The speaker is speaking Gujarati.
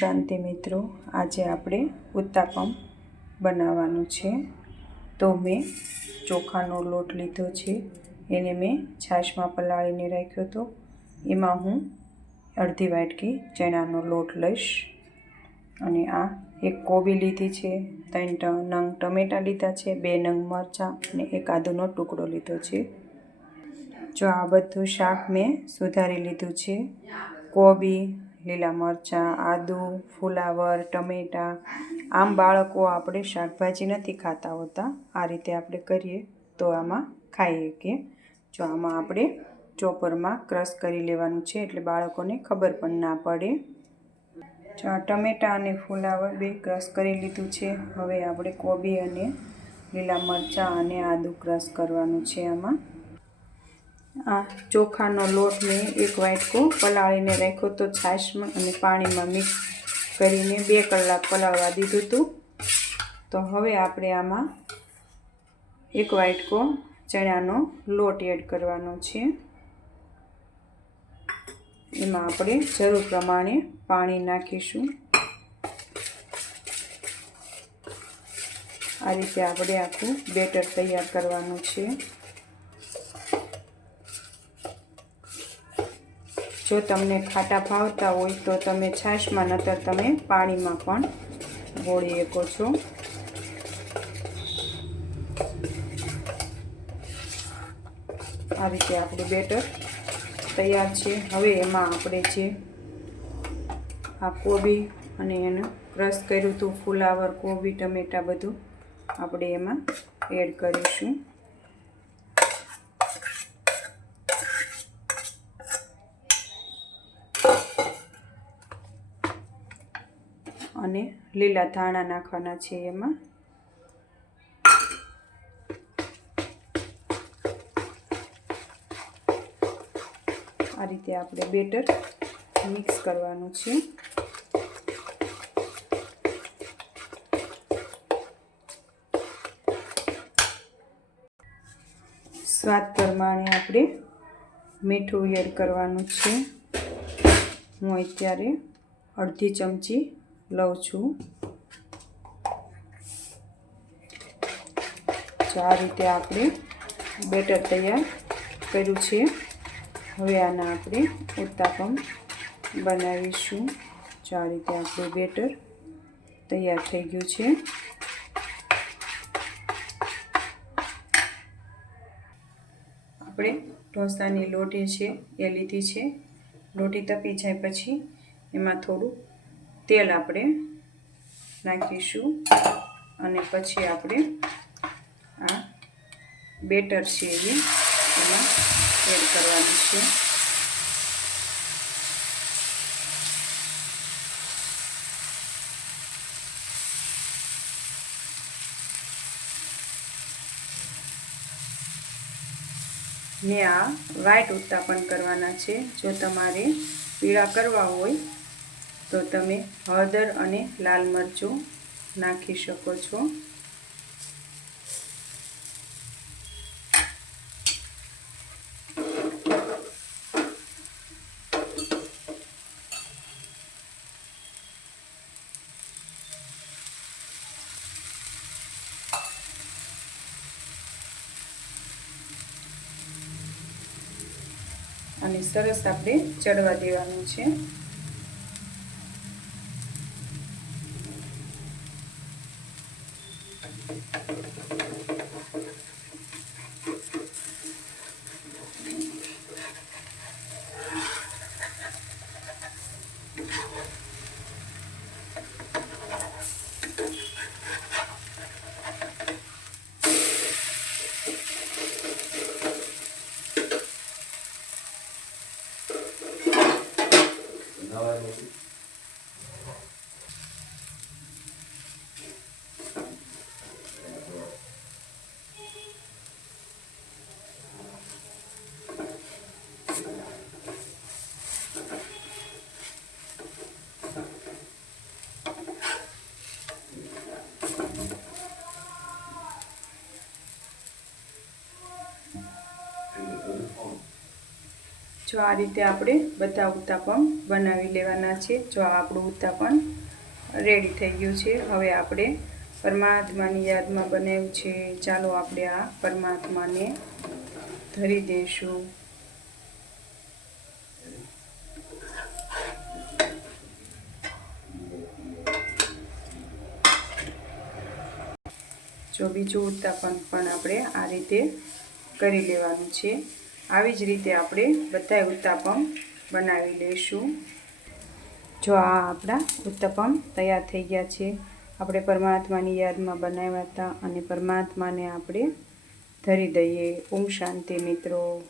શાંતિ મિત્રો, આજે આપણે ઉત્તાપમ બનાવવાનું છે. તો મેં ચોખાનો લોટ લીધો છે, એને મેં છાશમાં પલાળીને રાખ્યો હતો. એમાં હું અડધી વાટકી ચણાનો લોટ લઈશ. અને આ એક કોબી લીધી છે, 3 નંગ ટમેટાં લીધા છે, 2 નંગ મરચાં અને 1 આદુનો ટુકડો લીધો છે. જો આ બધું શાક મેં સુધારી લીધું છે. કોબી, લીલા મરચાં, આદુ, ફુલાવર, ટમેટાં. આમ બાળકો આપણે શાકભાજી નથી ખાતા હોતા, આ રીતે આપણે કરીએ તો આમાં ખાઈએ કે જો આમાં આપણે ચોપરમાં ક્રશ કરી લેવાનું છે, એટલે બાળકોને ખબર પણ ના પડે. જો આ ટમેટાં અને ફુલાવર બે ક્રશ કરી લીધું છે. હવે આપણે કોબી અને લીલા મરચાં અને આદુ ક્રશ કરવાનું છે. આમાં આ ચોખાનો લોટ મેં 1 વાટકો પલાળીને રાખ્યો તો છાશમાં અને પાણીમાં મિક્સ કરીને 2 કલાક પલાળવા દીધું હતું. તો હવે આપણે આમાં 1 વાટકો ચણાનો લોટ એડ કરવાનો છે. એમાં આપણે જરૂર પ્રમાણે પાણી નાખીશું. આ રીતે આપણે આખું બેટર તૈયાર કરવાનું છે. જો તમને ખાટા ભાવતા હોય તો તમે છાશમાં, નતર તમે પાણીમાં પણ બોળી શકો છો. આ રીતે આપણું બેટર તૈયાર છે. હવે એમાં આપણે જે આ કોબી અને એનું ક્રશ કર્યું હતું, ફુલાવર, કોબી, ટમેટાં બધું આપણે એમાં એડ કરીશું. અને લીલા ધાણા નાખવાના છે એમાં. આ રીતે આપણે બેટર મિક્સ કરવાનું છે. સ્વાદ પ્રમાણે આપણે મીઠું એડ કરવાનું છે. હું અત્યારે અડધી ચમચી લઉં છું. તો આ રીતે આપણે બેટર તૈયાર કર્યું છે. હવે આના આપણે ઉત્તાપમ બનાવીશું. તો આ રીતે આપણું બેટર તૈયાર થઈ ગયું છે. આપણે ઢોસાની લોટી છે એ લીધી છે. લોટી તપી જાય પછી એમાં થોડું તેલ આપણે નાખીશું અને પછી આપણે આ બેટર છે એ એમાં એડ કરવાનું છે. ને આ વ્હાઈટ ઉત્તાપમ કરવાના છે. જો તમારે પીળા કરવા હોય તો તમે હળદર અને લાલ મરચું નાખી શકો છો. અને સરસ આપણે ચડવા દેવાનું છે. જો આ રીતે આપણે બધા ઉત્તાપમ બનાવી લેવાના છે. જો આ આપણું ઉત્તાપમ રેડી થઈ ગયું છે. હવે આપણે પરમાત્માની યાદમાં બનાવ્યું છે. ચાલો આપણે આ પરમાત્માને ધરી દઈશું. જો બીજું ઉત્તાપમ પણ આપણે આ રીતે કરી લેવાનું છે. આવી જ રીતે આપણે બધા ઉત્તાપમ બનાવી લઈશું. જો આ આપણા ઉત્તાપમ તૈયાર થઈ ગયા છે. આપણે પરમાત્માની યાદમાં બનાવ્યા હતા અને પરમાત્માને આપણે ધરી દઈએ. ઓમ શાંતિ મિત્રો.